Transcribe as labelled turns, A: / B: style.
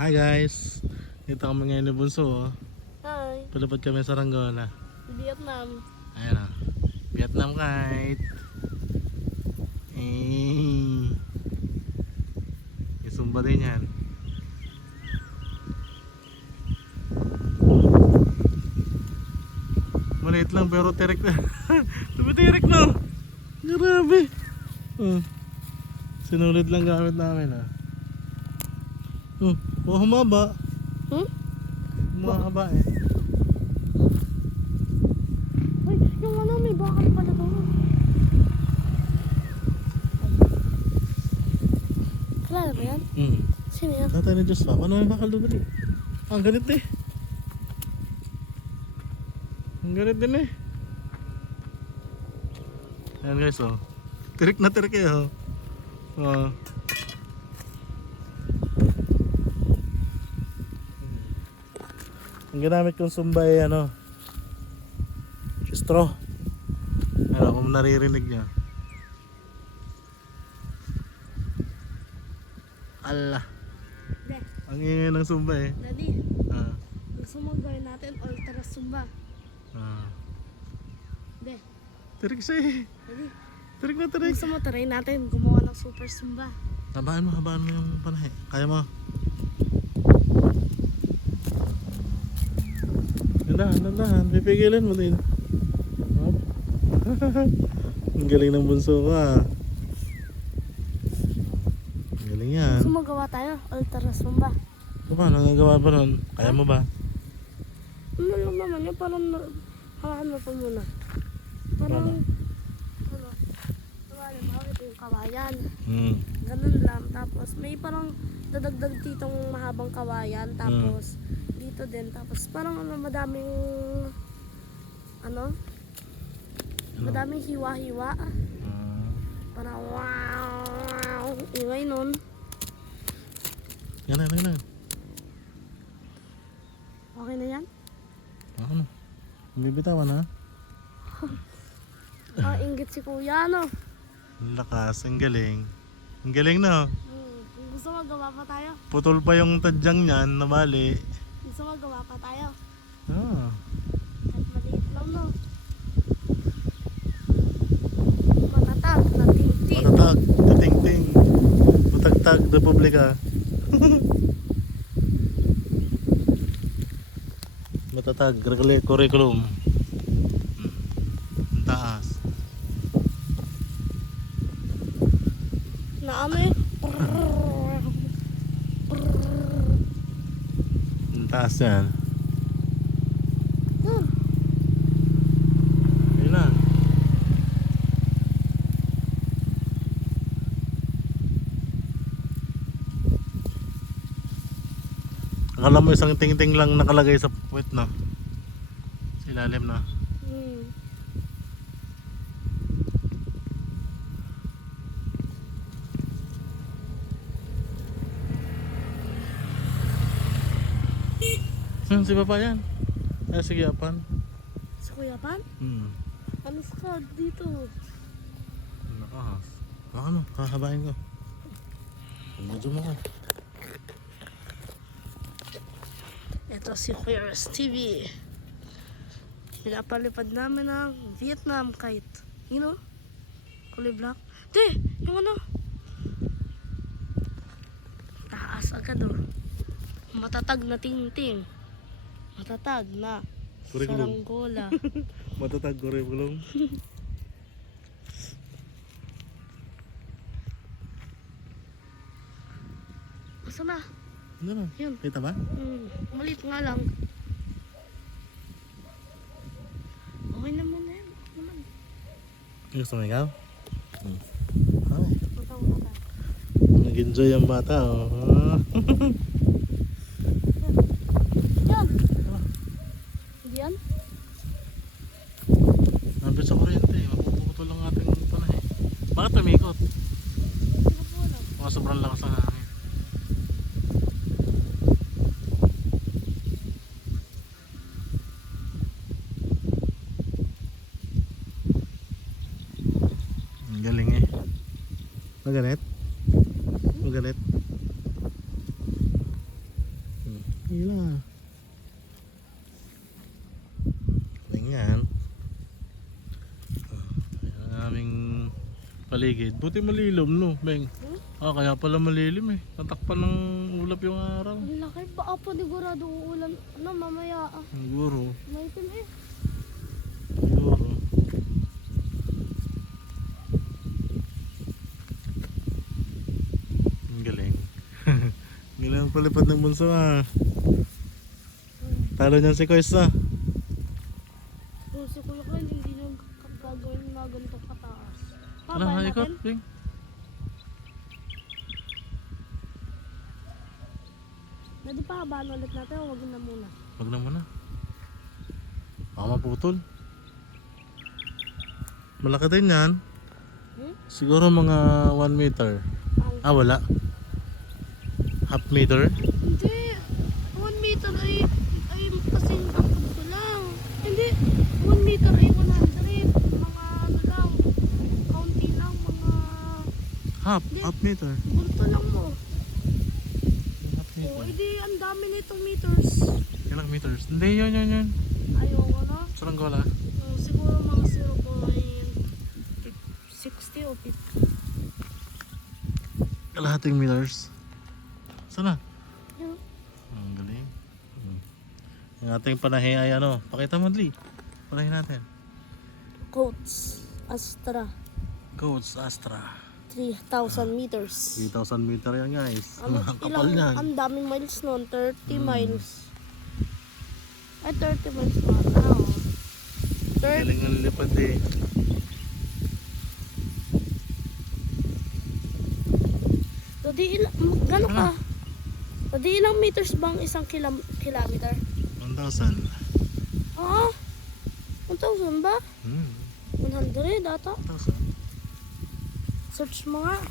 A: Hi guys! Dito kami ngayon ni Bunso. Oh.
B: Hi,
A: Palapad kami sa Rangola.
B: Vietnam.
A: Ayan o. Vietnam kite. Eh. Isumba din yan. Maliit lang pero tirik na. Tumitirik na. Grabe. Oh. Sinulid lang gamit namin ah. Oh, oh humaba.
B: Hmm?
A: Humaba eh.
B: Ay, yung ano, may bakal pala doon. Kilala mo yan?
A: Hmm.
B: Sino yan?
A: Tatay na Diyos pa. Ano yung bakal doon eh? Ang ganit eh. Ang ganit din eh. Ayan guys oh. Tirik na tirik eh oh. Oh. Ang ginamit kong sumba ay ano. Straw. Ano kung naririnig niya. Allah.
B: De,
A: Ang ingay ng sumba eh.
B: Daddy,
A: Ah.
B: gusto mo gawin natin ultra zumba.
A: Ah.
B: De,
A: Tirik siya eh.
B: Daddy,
A: Tirik na tirik.
B: gusto mo try natin gumawa ng super zumba.
A: Habaan mo, habaan mo yung panahe. Kaya mo. Dandahan, dandahan. Pipigilin mo din. Hop. Ang galing ng bunso ko ah. Ang galing yan.
B: Gusto mo gawa tayo ultra zumba.
A: So, paano nagawa ba nun? Kaya mo ba?
B: Ano lang naman yun, parang na- hawakan mo pa muna. Parang,
A: Paano?
B: ano, mo, ito yung kawayan.
A: Hmm.
B: Ganun lang. Tapos may parang dadagdag ditong mahabang kawayan. Tapos dito din. Tapos parang ano, madaming ano?
A: Ano?
B: Madaming hiwa-hiwa.
A: Ah.
B: Parang wow! Ingay nun.
A: Yan na, yan na.
B: Okay na yan?
A: Ano? Bibitawan ha?
B: Ah, inggit si kuya, no?
A: Ang lakas, ang galing. Ang galing na.
B: Hmm. Gusto mo gawa pa tayo?
A: Putol pa yung tadyang niyan, nabali.
B: Gusto mo gawa pa tayo?
A: Ah.
B: At maliit lang, no? Matatag na ting-ting.
A: Matatag, ting-ting. Matagtag, Republika. Matatag, curricul- curriculum. Hmm. Ang taas.
B: Na ano eh?
A: Ang taas yan.
B: Hmm.
A: Yun na. Akala mo isang ting-ting lang nakalagay sa puwet no? Sa ilalim no?
B: Hmm.
A: Hmm, si Papa yan. Ay, sige, Apan.
B: Sa Kuya Pan?
A: Hmm.
B: Ano ka dito?
A: Nakas. Baka mo, kahabain ko. Medyo mo ka.
B: Ito si Kuya Res TV. Pinapalipad namin ng Vietnam kite. You know? Kulay black. Te! Yung ano? Taas agad oh. Matatag na ting-ting. Matatag na
A: Curriculum.
B: saranggola.
A: Matatag bulong.
B: Asa na?
A: Ano na?
B: Yun.
A: Kita ba?
B: Hmm, malit nga lang. Okay naman na yan. Okay naman.
A: Gusto mo ikaw? Hmm.
B: Mo na.
A: nag-enjoy ang bata oh.
B: Yan! Hindi yan?
A: Nabit sa kuryente, mapuputol lang ating panay. Bakit tumikot?
B: Hindi ko po alam.
A: Mga sobrang lakas ng hangin. Ang galing eh. Magalit? Magalit? Hila. Ganyan. Ayan ang aming paligid. Buti malilom no, Beng. Ah, kaya pala malilim eh. Tatakpan ng ulap yung araw.
B: Ang laki pa po sigurado uulan. Ano, mamaya ah.
A: Siguro.
B: Maitim eh.
A: Siguro. Ang galing. Ang galing ang palipad ng bunso ah. Talo niyan si Kois ah.
B: Kung si Kuya Kyle, hindi nyo gagawin na ganito kataas.
A: Ano,
B: Pabayan
A: ikot,
B: natin? Pwede pa habaan ulit natin o wag na muna.
A: Wag na muna. Baka maputol. Malaki din yan.
B: Hmm?
A: Siguro mga 1 meter.
B: Ang-
A: Ah, wala. Half meter?
B: Hindi. 1 meter ay, ay kasing angkot ko lang. Hindi. 1 meter ay 100. Mga ano lang. Kaunti lang. Mga
A: Half, half meter.
B: bulto lang mo. O, edi ang dami nitong meters.
A: Ilang meters? Hindi, yun, yun, yun.
B: Ayaw ko na.
A: Saranggola.
B: Uh, siguro mga 0.60 o 50.
A: Kalahating meters. Sana?
B: Yun.
A: Ang galing. Hmm. Ang ating panahe ay ano. Pakita mo, Dli. Panahe natin.
B: Coats. Astra.
A: Coach Astra.
B: 3,000 meters.
A: 3,000 meter yan, guys.
B: Ano,
A: kapal
B: ilang, ang daming miles noon, 30
A: Hmm.
B: miles. Ay, 30 miles pa. Ano? 30,
A: Galing ang lipad eh.
B: Tadi ilang, gano'n ka? Tadi ilang meters bang isang kilam, kilometer?
A: 1,000.
B: Ah, 1,000 ba?
A: Hmm.
B: 100 ata?
A: 1,000.
B: Search mo nga.